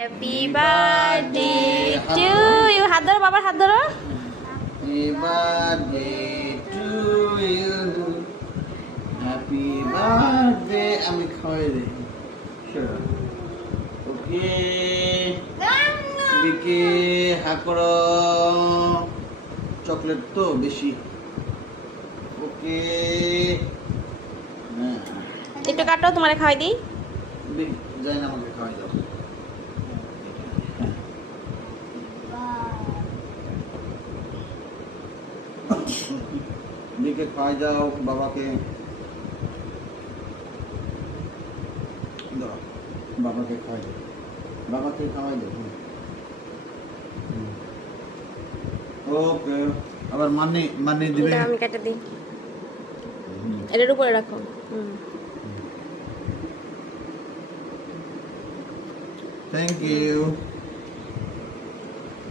Happy birthday to you. হাত ধরো, বাবার হাত ধরো। Happy birthday to you, happy birthday. আমি খাওয়াই দিই। ওকে বিকে হাকর চকলেট তো বেশি। ওকে একটু কাটো, তোমারে খাওয়াই দিই। যাই না, আমাকে খাওয়াই দাও। বিকে খাওয়াই দাও বাবাকে। দাও বাবাকে খাওয়াই দাও, বাবাকে খাওয়াই দাও। ওকে আবার মানে মানে দিবে। দাও, আমি কেটে দিই। এটার উপরে রাখো। Thank you.